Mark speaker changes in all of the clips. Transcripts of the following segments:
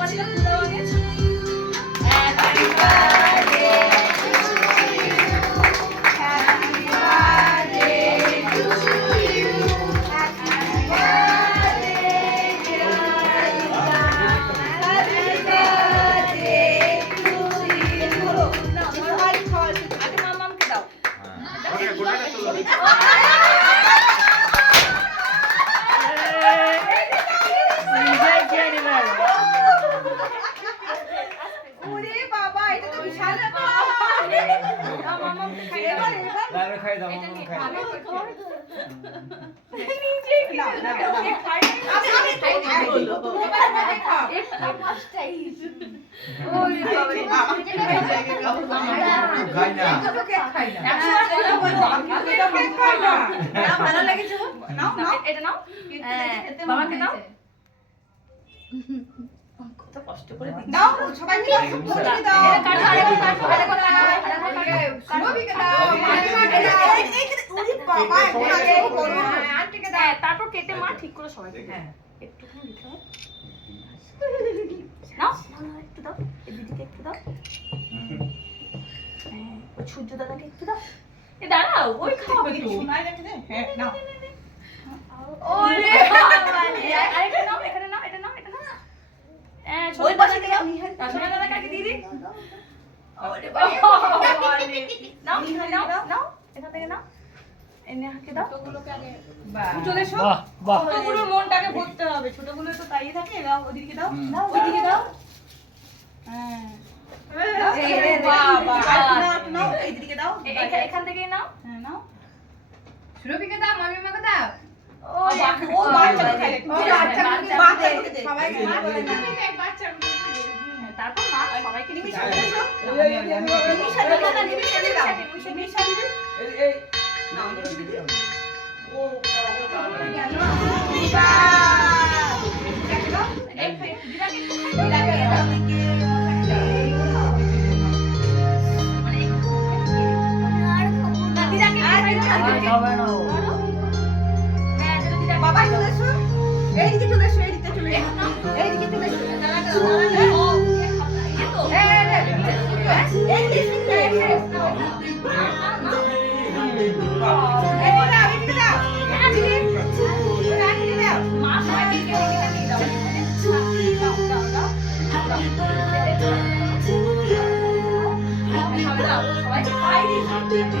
Speaker 1: Balik ang খাই না
Speaker 2: ভালো লেগেছে। নাও নাও
Speaker 3: এটা নাও বাবাকে নাও
Speaker 2: কত কষ্ট করে দাও সবাই দাও
Speaker 3: এটা কাটো, আরেকবার কাটো, আরেকবার কাটো, আরেকবার কাটো।
Speaker 2: সুরভিকে দাও ওরে বাবা এখন আসো করো
Speaker 3: হ্যাঁ, তারপর কেটে মা ঠিক করে সবাই হ্যাঁ একটুখানি দিতে হবে নাও। নাও, নাও, একটু দাও। এই দিদিকে একটু দাও। হ্যাঁ সূর্য দাদাকে একটু দাও। এ দাঁড়াও ওই খাওয়াবে তো।
Speaker 2: হ্যাঁ নাও।
Speaker 3: ওরে বাবারে। আরেকটা নাও এখানে নাও এটা নাও এটা নাও। হ্যাঁ ছোট
Speaker 2: ওই পাশে
Speaker 3: দাদাকে
Speaker 2: দাও,
Speaker 3: দাও দাদা কাকে দিয়ে দিই। ওরে বাবারে। নাও নাও নাও এখান থেকে নাও। এনে হাকে দাও
Speaker 2: ছোটগুলোকে আগে
Speaker 4: চলে এসো
Speaker 3: ছোটগুলোর মনটাকে ভরতে হবে ছোটগুলো তো তাইয়ে থাকে দাও ওদিকে দাও দাও ওদিকে দাও হ্যাঁ
Speaker 2: বাবা
Speaker 3: বাবা।
Speaker 2: নাও একটু নাও এই দিকে দাও
Speaker 3: এ- এখা- এখান থেকেই নাও
Speaker 2: হ্যাঁ নাও
Speaker 5: সুরভিকে দাও মামি মাকে দাও
Speaker 3: ও
Speaker 2: ও বাচ্চাকে খাই
Speaker 3: ও
Speaker 2: বাচ্চাকে
Speaker 3: বাচ্চা-
Speaker 2: বাচ্চাকে দে
Speaker 5: সবাই
Speaker 2: মা বলে না
Speaker 3: হ্যাঁ, তারপর মা সবাইকে নিবি
Speaker 1: হ্যাঁ।
Speaker 2: নিমিষা দিদি দাও নিমিষা দিদি দাও নিমিষা দিদি
Speaker 4: খাবে না ও।
Speaker 2: বাবা চলে এসো এইদিকে চলে এসো এইদিকে চলে এসো এইদিকে চলে এসো।
Speaker 4: আমি Bye.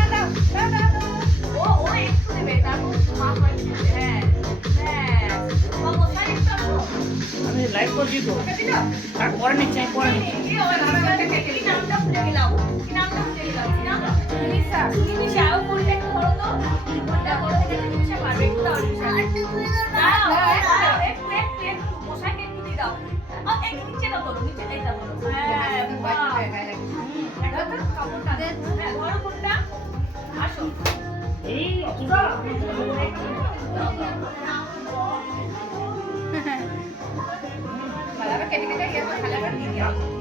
Speaker 4: তারপরে নিচ্ছি আমি পরে নিচ্ছি।
Speaker 3: আসো
Speaker 4: এই অতটা?
Speaker 3: ¿Qué te quedas? ¿Qué te quedas? ¿Qué te?